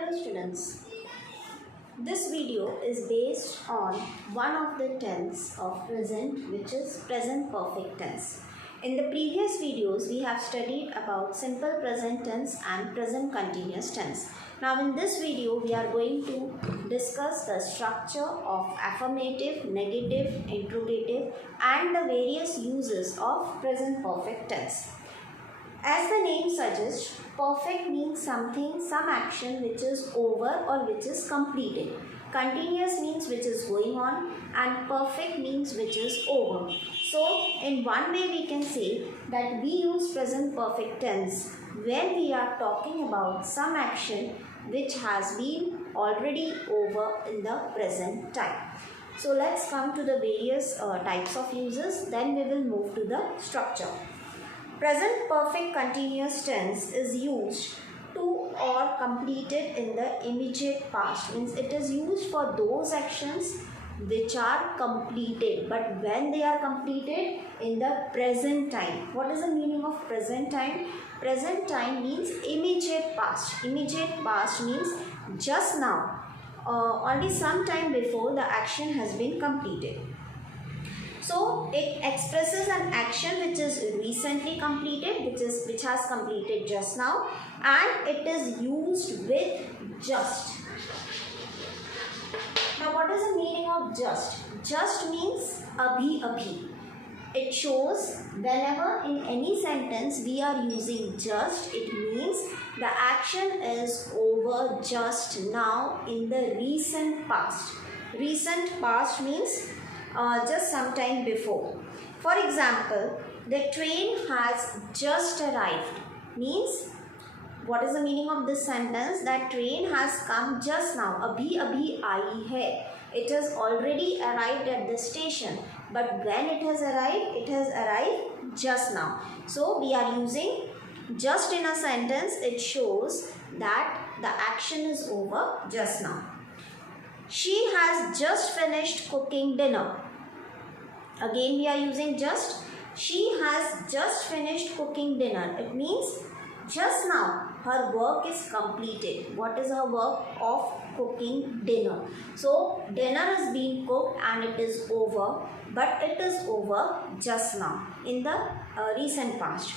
Hello students, this video is based on one of the tense of present, which is present perfect tense. In the previous videos we have studied about simple present tense and present continuous tense. Now in this video we are going to discuss the structure of affirmative, negative, interrogative and the various uses of present perfect tense. As the name suggests, perfect means something, some action which is over or which is completed. Continuous means which is going on and perfect means which is over. So, in one way we can say that we use present perfect tense when we are talking about some action which has been already over in the present time. So, let's come to the various types of uses, then we will move to the structure. Present perfect continuous tense is used to or completed in the immediate past. Means it is used for those actions which are completed. But when they are completed in the present time. What is the meaning of present time? Present time means immediate past. Immediate past means just now. Only some time before the action has been completed. So it expresses an action which is recently completed, which has completed just now, and it is used with just. Now what is the meaning of just? Just means abhi. It shows whenever in any sentence we are using just, it means the action is over just now in the recent past. Recent past means just some time before. For example, the train has just arrived. Means, what is the meaning of this sentence? That train has come just now. Abhi aayi hai. It has already arrived at the station. But when it has arrived just now. So, we are using just in a sentence. It shows that the action is over just now. She has just finished cooking dinner. Again we are using just. She has just finished cooking dinner. It means just now her work is completed. What is her work? Of cooking dinner. So dinner is being cooked and it is over. But it is over just now in the recent past.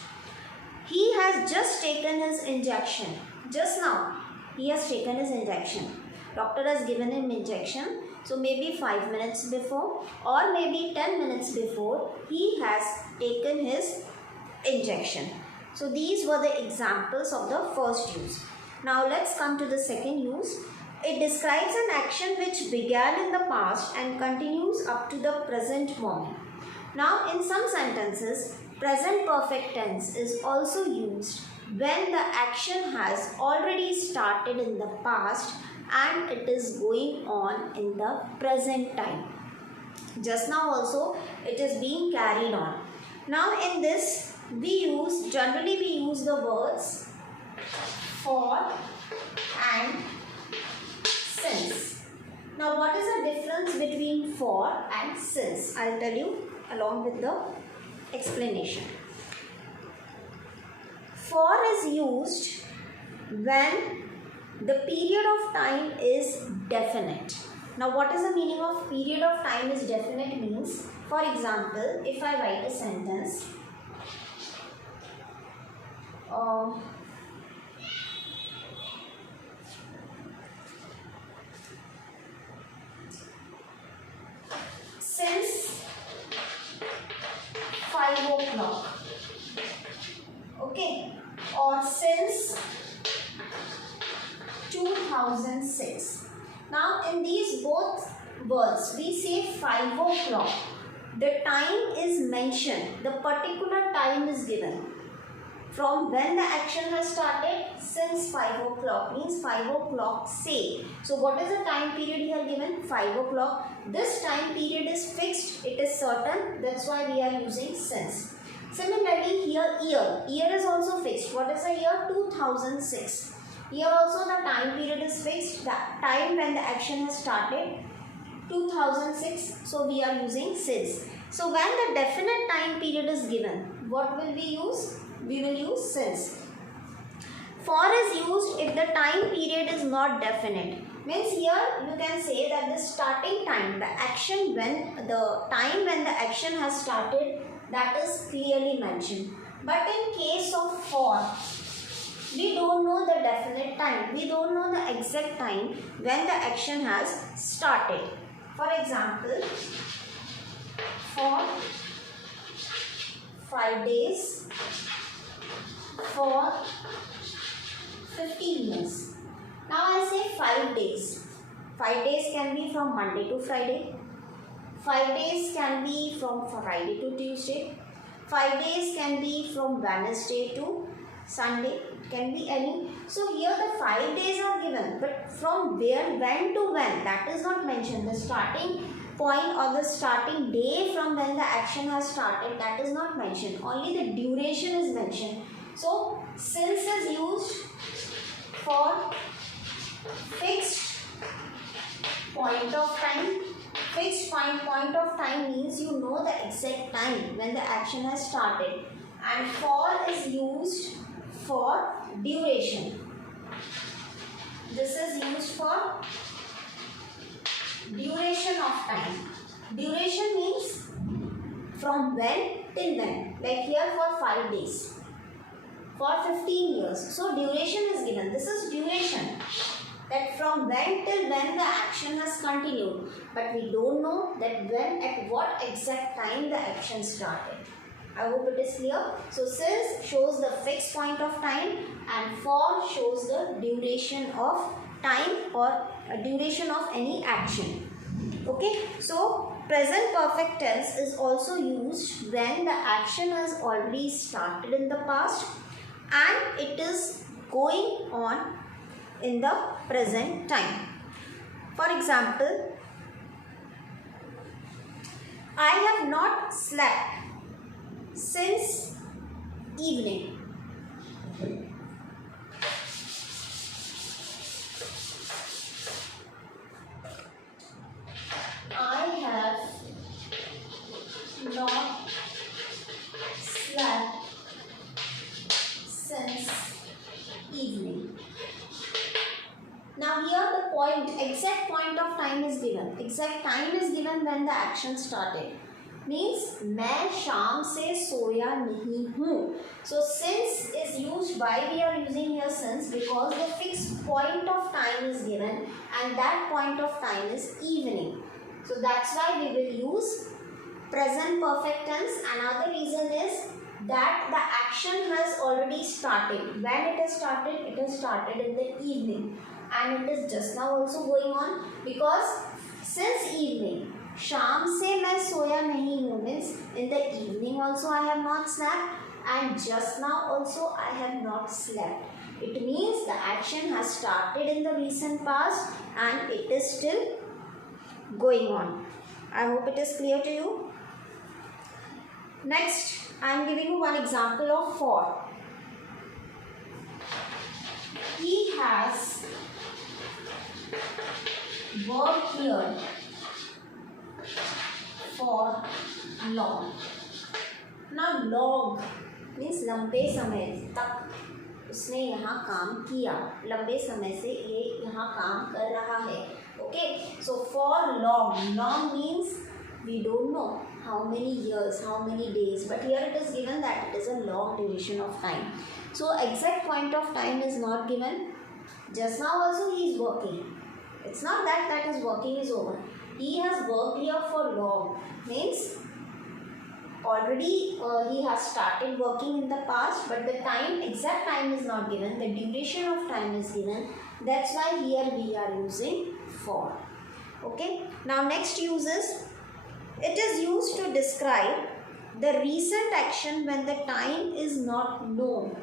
He has just taken his injection. Just now he has taken his injection. Doctor has given him injection. So maybe 5 minutes before or maybe 10 minutes before he has taken his injection. So these were the examples of the first use. Now let's come to the second use. It describes an action which began in the past and continues up to the present moment. Now in some sentences, present perfect tense is also used when the action has already started in the past and it is going on in the present time. Just now also it is being carried on. Now in this generally we use the words for and since. Now what is the difference between for and since? I will tell you along with the explanation. For is used when the period of time is definite. Now what is the meaning of period of time is definite means? For example, if I write a sentence, since 5 o'clock, okay, or since 2006. Now in these both words we say 5 o'clock. The time is mentioned. The particular time is given. From when the action has started, since 5 o'clock means 5 o'clock say. So what is the time period here given? 5 o'clock. This time period is fixed. It is certain. That's why we are using since. Similarly here year. Year is also fixed. What is the year? 2006. Here also the time period is fixed, the time when the action has started, 2006, so we are using since. So when the definite time period is given, what will we use? We will use since. For is used if the time period is not definite. Means here you can say that the starting time, the action when the time when the action has started, that is clearly mentioned. But in case of for, we don't know the definite time. We don't know the exact time when the action has started. For example, for 5 days, for 15 years. Now I say 5 days. 5 days can be from Monday to Friday. 5 days can be from Friday to Tuesday. 5 days can be from Wednesday to Sunday. It can be any. So here the 5 days are given, but from where, when to when, that is not mentioned. The starting point or the starting day from when the action has started, that is not mentioned. Only the duration is mentioned. So since is used for fixed point of time. Fixed point of time means you know the exact time when the action has started, and for is used for duration. This is used for duration of time. Duration means from when till when. Like here for 5 days, for 15 years. So duration is given. This is duration. That from when till when the action has continued. But we don't know that when, at what exact time the action started. I hope it is clear. So since shows the fixed point of time and for shows the duration of time or duration of any action. Okay. So present perfect tense is also used when the action has already started in the past and it is going on in the present time. For example, I have not slept since evening. I have not slept since evening. Now here the point, exact point of time is given. Exact time is given when the action started. Means मैं शाम से सोया नहीं हूँ. So since is used, why we are using here since? Because the fixed point of time is given and that point of time is evening. So that's why we will use present perfect tense. Another reason is that the action has already started. When it has started? It has started in the evening. And it is just now also going on because since evening, शाम से मैं सोया नहीं हूँ means in the evening also I have not slept and just now also I have not slept. It means the action has started in the recent past and it is still going on. I hope it is clear to you. Next, I am giving you one example of for. He has worked here for long. Now long means लंबे समय तक उसने यहाँ काम किया. लंबे समय से ये यहाँ काम कर रहा है. Okay, so for long. Long means we don't know how many years, how many days, but here it is given that it is a long duration of time. So exact point of time is not given. Just now also he is working. It's not that his working is over. He has worked here for long. Means already he has started working in the past, but the time, exact time is not given. The duration of time is given. That's why here we are using for. Okay. Now next use is, it is used to describe the recent action when the time is not known.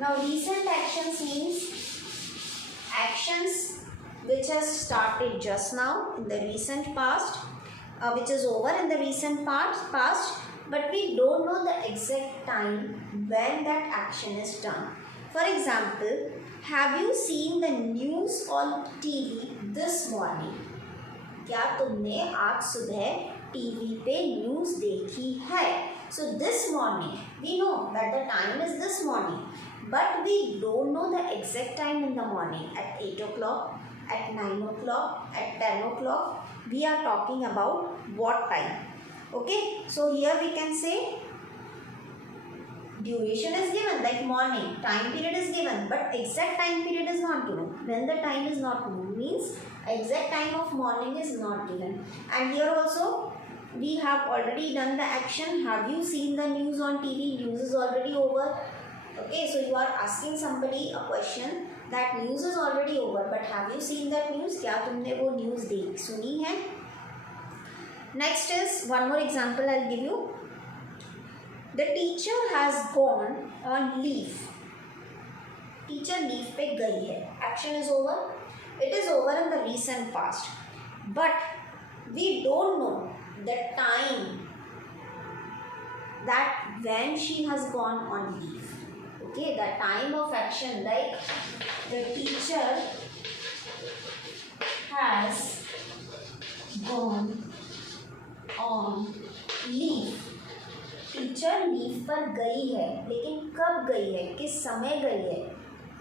Now recent actions means actions which has started just now in the recent past, which is over in the recent past, but we don't know the exact time when that action is done. For example, have you seen the news on TV this morning? क्या तुमने आज सुबह TV पे news देखी है? So this morning, we know that the time is this morning. but we don't know the exact time in the morning, at 8 o'clock, at 9 o'clock, at 10 o'clock. We are talking about what time. Okay, so here we can say duration is given, like morning, time period is given, but exact time period is not given. When the time is not known means exact time of morning is not given. And here also we have already done the action. Have you seen the news on TV? News is already over. Okay, so you are asking somebody a question that news is already over, but have you seen that news? क्या तुमने वो news सुनी है? Next is one more example I'll give you. The teacher has gone on leave. Teacher leave पे गई है. Action is over. It is over in the recent past. But we don't know the time that when she has gone on leave. Okay, the time of action, like the teacher has gone on leave. Teacher leave पर गई है, लेकिन कब गई है, किस समय गई है,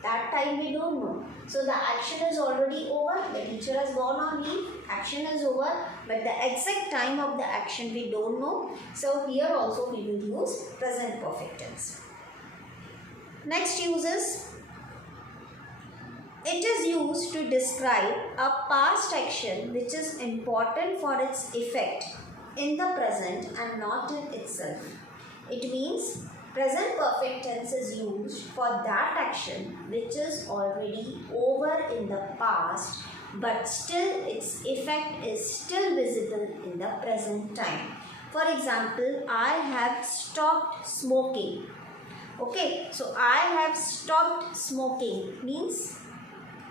that time we don't know. So the action is already over. The teacher has gone on leave. Action is over, but the exact time of the action we don't know. So here also we will use present perfect tense. Next use is, it is used to describe a past action which is important for its effect in the present and not in itself. It means present perfect tense is used for that action which is already over in the past, but still its effect is still visible in the present time. For example, I have stopped smoking. Okay, so I have stopped smoking means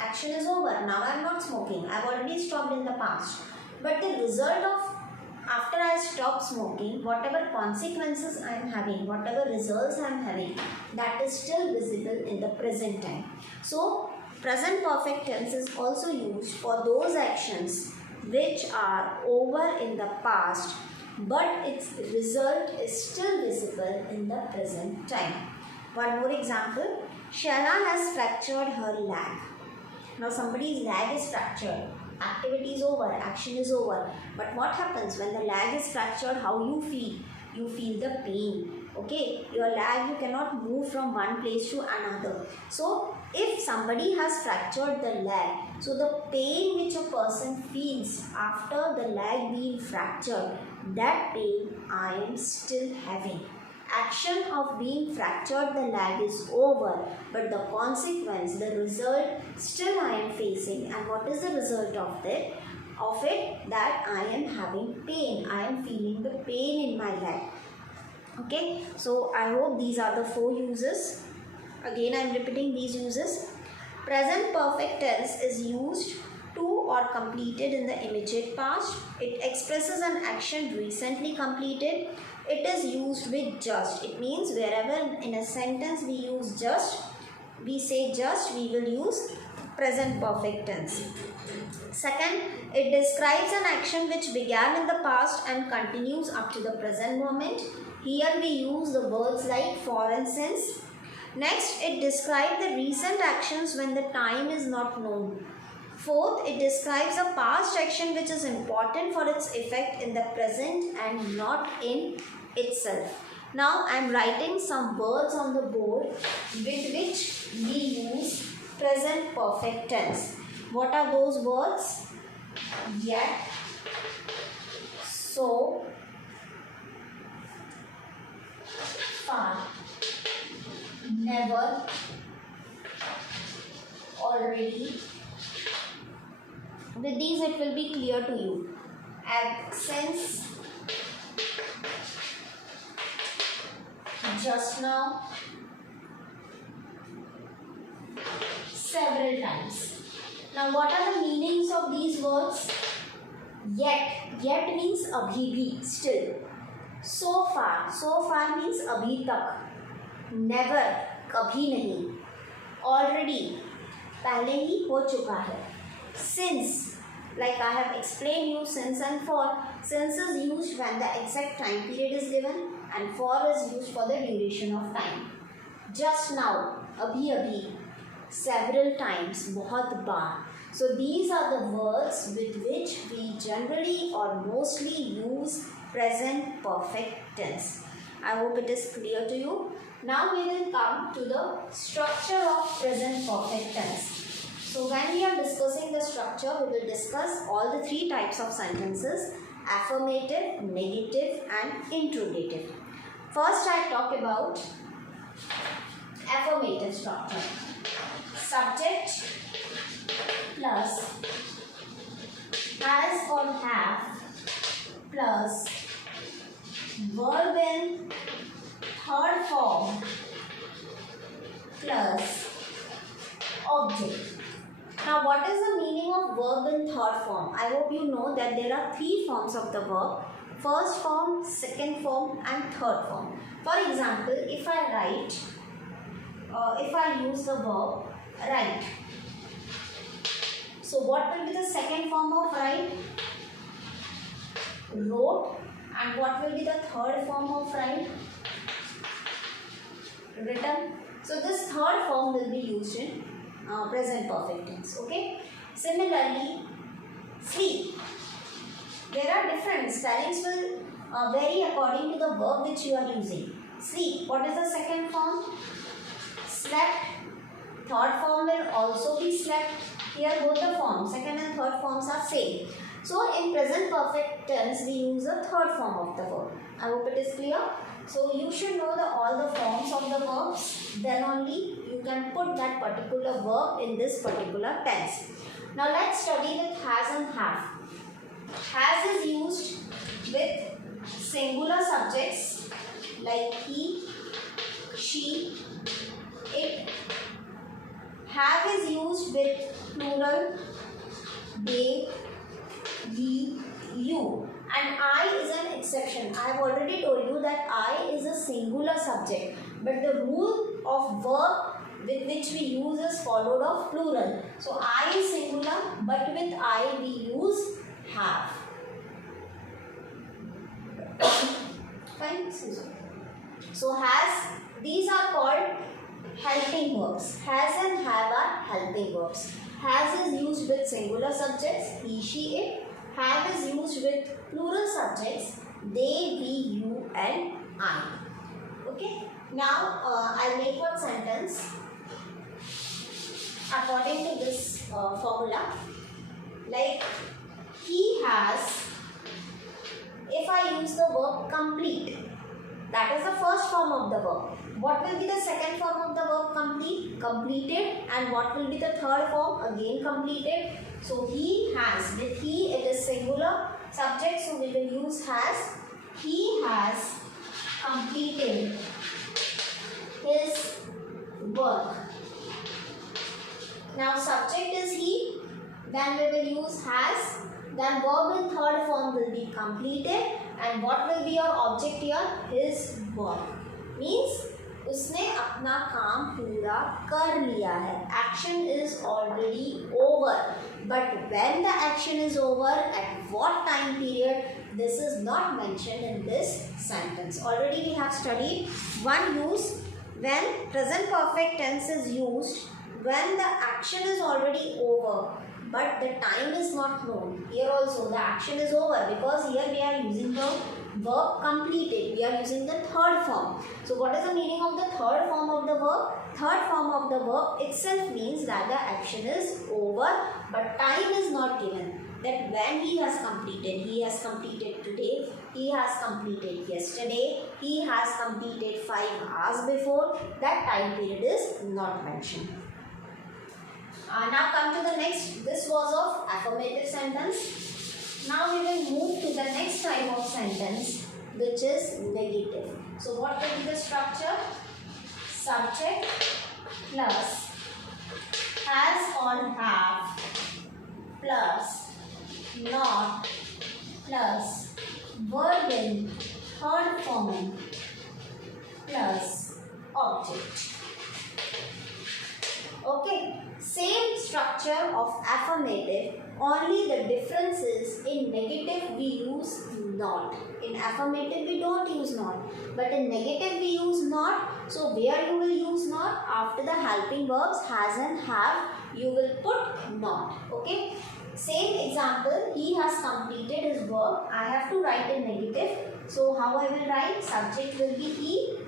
action is over. Now I am not smoking. I have already stopped in the past. But the result of after I stop smoking, whatever consequences I am having, whatever results I am having, that is still visible in the present time. So, present perfect tense is also used for those actions which are over in the past, but its result is still visible in the present time. One more example, Shaila has fractured her leg. Now somebody's leg is fractured. Activity is over, action is over. But what happens when the leg is fractured? How you feel? You feel the pain. Okay, your leg, you cannot move from one place to another. So, if somebody has fractured the leg, so the pain which a person feels after the leg being fractured, that pain I am still having. Action of being fractured the leg is over, but the consequence, the result, still I am facing. And what is the result of it? That I am having pain. I am feeling the pain in my leg. Okay, so I hope these are the 4 uses. Again, I am repeating these uses. Present perfect tense is used to or completed in the immediate past. It expresses an action recently completed. It is used with just. It means wherever in a sentence we use just, we say just, we will use present perfect tense. Second, it describes an action which began in the past and continues up to the present moment. Here we use the words like for and since. Next, it describes the recent actions when the time is not known. Fourth, it describes a past action which is important for its effect in the present and not in itself. Now, I am writing some words on the board with which we use present perfect tense. What are those words? Yet, so, far, never, already. With these it will be clear to you. Absence, just now, several times. Now what are the meanings of these words? Yet. Yet means abhi bhi, still. So far means abhi tak. Never, kabhi nahi. Already, पहले ही हो चुका है. Since, like I have explained you, since and for. Since is used when the exact time period is given and for is used for the duration of time. Just now, अभी अभी, several times, बहुत बार. So these are the words with which we generally or mostly use present perfect tense. I hope it is clear to you. Now we will come to the structure of present perfect tense. So when we are discussing the structure, we will discuss all the three types of sentences: affirmative, negative and interrogative. First I talk about affirmative structure. Subject plus has or have plus verb in third form plus object. Now what is the meaning of verb in third form? I hope you know that there are three forms of the verb: first form, second form and third form. For example, if I write, if I use the verb write, so what will be the second form of write? Wrote. And what will be the third form of write? Written. So this third form will be used in present perfect tense. Okay. Similarly, sleep. There are different spellings will vary according to the verb which you are using. Sleep. What is the second form? Slept. Third form will also be slept. Here both the forms, second and third forms are same. So in present perfect tense we use the third form of the verb. I hope it is clear. So you should know all the forms of the verbs, then only you can put that particular verb in this particular tense. Now let's study with has and have. Has is used with singular subjects like he, she, it. Have is used with plural they, we, you. And I is an exception. I have already told you that I is a singular subject. But the rule of verb with which we use is followed of plural. So I is singular, but with I we use have. Fine. So has, these are called helping verbs. Has and have are helping verbs. Has is used with singular subjects, he, she, it. Have is used with plural subjects, they, we, you and I. Okay. Now I'll make one sentence according to this formula. Like he has, if I use the verb complete, that is the first form of the verb. What will be the second form of the verb complete? Completed. And what will be the third form? Again completed. So he has, with he it is singular subject, so we will use has. He has completed his work. Now subject is he, then we will use has, then verb in third form will be completed, and what will be your object here? His work. Means उसने अपना काम पूरा कर लिया है. Action is already over. But when the action is over, at what time period? This is not mentioned in this sentence. Already we have studied one use when present perfect tense is used when the action is already over, but the time is not known. Here also the action is over because here we are using the verb completed. We are using the third form. So what is the meaning of the third form of the verb? Third form of the verb itself means that the action is over, but time is not given. That when he has completed today, he has completed yesterday, he has completed 5 hours before, that time period is not mentioned. Now come to the next. This was of affirmative sentence. Now we will move to the next type of sentence, which is negative. So what will be the structure? Subject plus has or have plus not plus verb in third form plus object. Okay. same structure of affirmative, only the difference is in negative we use not. In affirmative we don't use not, but in negative we use not. So where you will use not? After the helping verbs has and have, you will put not. Okay. Same example, he has completed his work. I have to write in negative. So how I will write? Subject will be he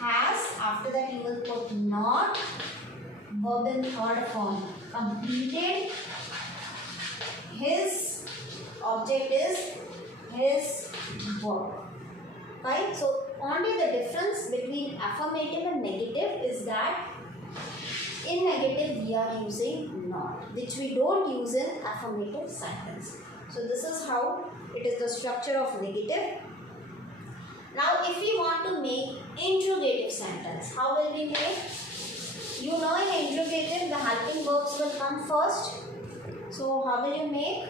has. After that you will put not. Verb in third form. Completed. His object is his work. Right? So only the difference between affirmative and negative is that in negative we are using not, which we don't use in affirmative sentence. So this is how it is the structure of negative. Now if we want to make interrogative sentence, how will we make? You know in interrogative the helping verbs will come first. So how will you make?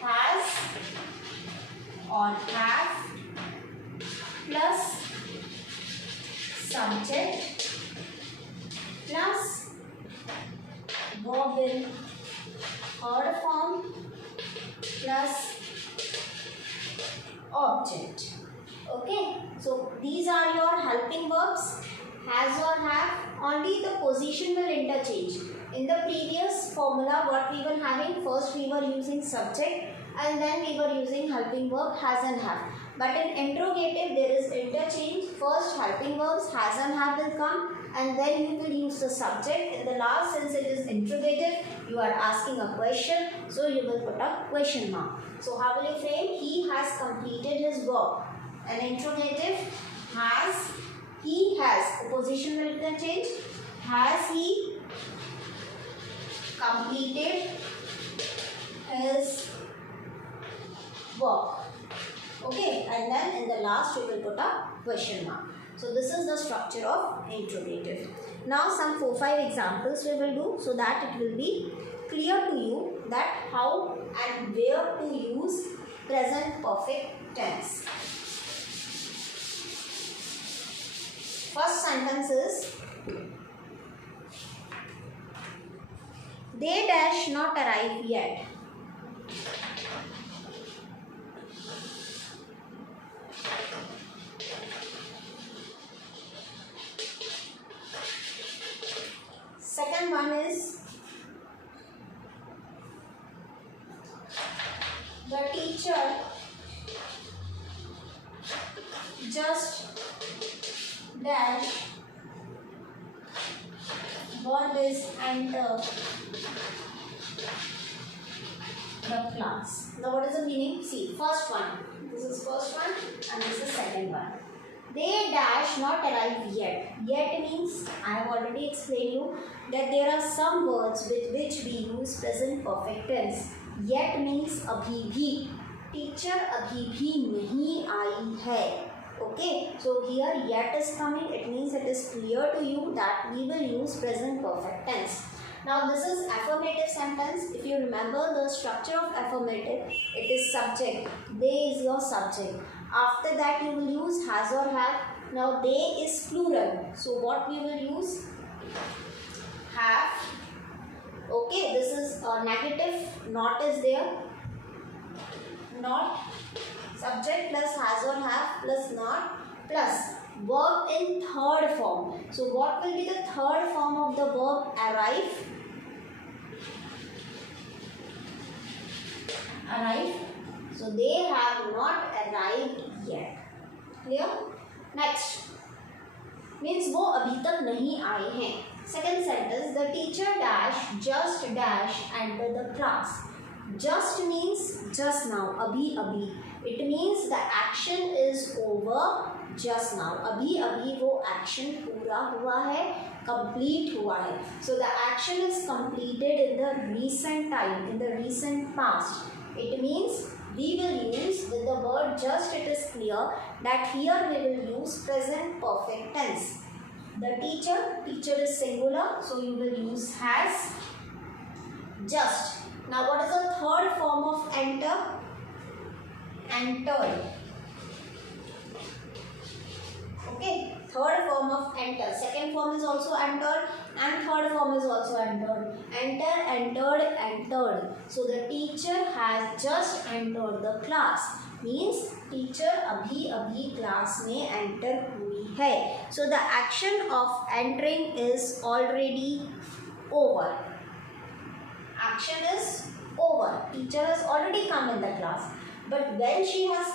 Has or have plus subject plus verb in third form plus object. Okay, so these are your helping verbs. Has or have, only the position will interchange. In the previous formula what we were having, first we were using subject and then we were using helping verb has and have. But in interrogative there is interchange. First helping verbs has and have will come and then you will use the subject. In the last, since it is interrogative, you are asking a question, so you will put a question mark. So how will you frame? He has completed his work. An interrogative, has, he has, the position will interchange. Has he completed his work? Okay, and then in the last you will put a question mark. So this is the structure of interrogative. Now some 4-5 examples we will do so that it will be clear to you that how and where to use present perfect tense. First sentence is, they dash not arrive yet. Second one is, the teacher just dash verb is enter the class. Now what is the meaning? See, first one. This is first one and this is second one. They dash not arrive yet. Yet means, I have already explained you that there are some words with which we use present perfect tense. Yet means abhi bhi. Teacher abhi bhi nahi aayi hai. Okay, so here yet is coming. It means it is clear to you that we will use present perfect tense. Now this is affirmative sentence. If you remember the structure of affirmative, it is subject. They is your subject. After that you will use has or have. Now they is plural. So what we will use? Have. Okay, this is negative. Not is there. Not. Subject plus has or have plus not plus verb in third form. So what will be the third form of the verb? Arrive. Arrive. So they have not arrived yet. Clear? Next. Means वो अभी तक नहीं आए हैं. Second sentence, the teacher dash just dash enter the class. Just means just now, abhi abhi. It means the action is over just now. Abhi abhi वो action पूरा हुआ है, complete हुआ है. So the action is completed in the recent time, in the recent past. It means we will use with the word just, it is clear that here we will use present perfect tense. The teacher is singular, so you will use has. Just. Now what is the third form of enter? Entered. Okay, third form of enter. Second form is also entered and third form is also entered. Enter, entered, entered. So the teacher has just entered the class. Means teacher अभी अभी class में enter हुई है. So the action of entering is already over. Action is over. Teacher has already come in the class. But when she has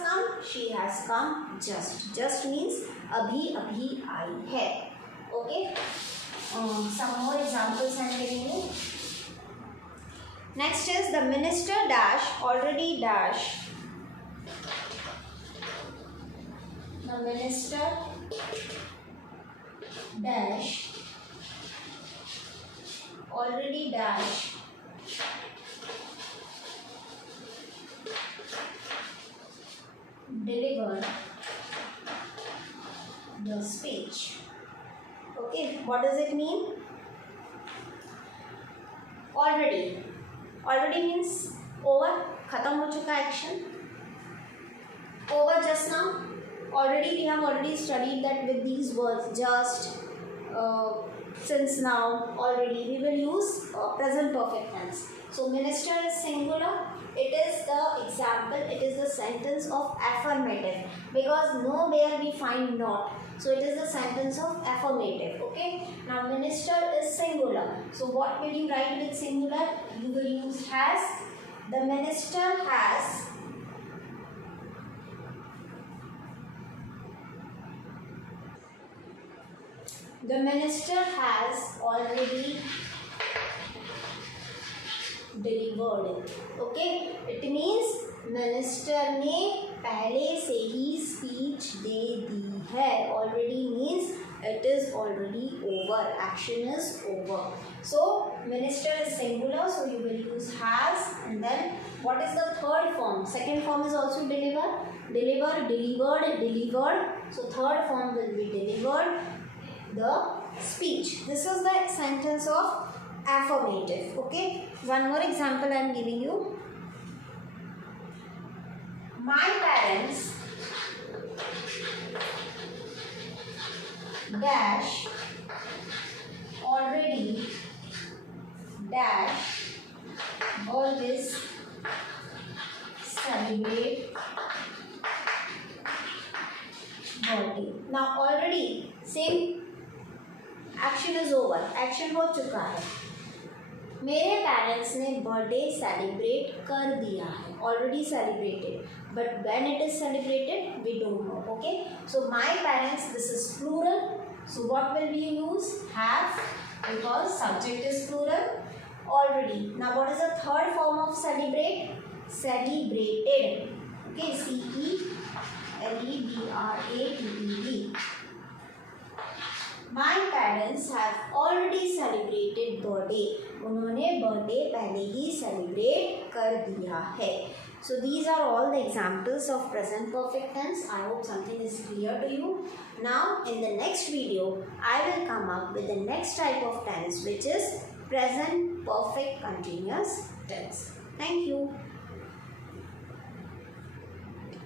come just. Just means अभी अभी आई है. Okay. Some more examples I am giving you. Next is the minister dash already dash. The minister dash already dash deliver the speech. Okay, what does it mean? Already means over, खत्म हो चुका action. Over just now. Already we have already studied that with these words just, since now, already we will use present perfect tense. So minister is singular. It is the example, it is the sentence of affirmative because nowhere we find not. So it is the sentence of affirmative. Okay. Now minister is singular. So what will you write with singular? You will use has. The minister has already delivered. Okay, it means minister ने पहले से ही speech दे दी है. Already means it is already over. Action is over. So minister is singular, so you will use has. And then what is the third form? Second form is also deliver. Deliver, delivered, delivered. So third form will be delivered the speech. This is the sentence of affirmative. Okay. One more example I am giving you. My parents dash already dash always celebrate birthday. Now already same action is over. Action हो चुका है. मेरे parents ने birthday celebrate कर दिया है. Already celebrated. But when it is celebrated we don't know. Okay. So my parents, this is plural. So what will we use? Have, because subject is plural. Already. Now what is the third form of celebrate? Celebrated. Okay. CELEBRATED. My parents have already celebrated birthday. उन्होंने birthday पहले ही celebrate कर दिया है. So these are all the examples of present perfect tense. I hope something is clear to you. Now in the next video, I will come up with the next type of tense, which is present perfect continuous tense. Thank you.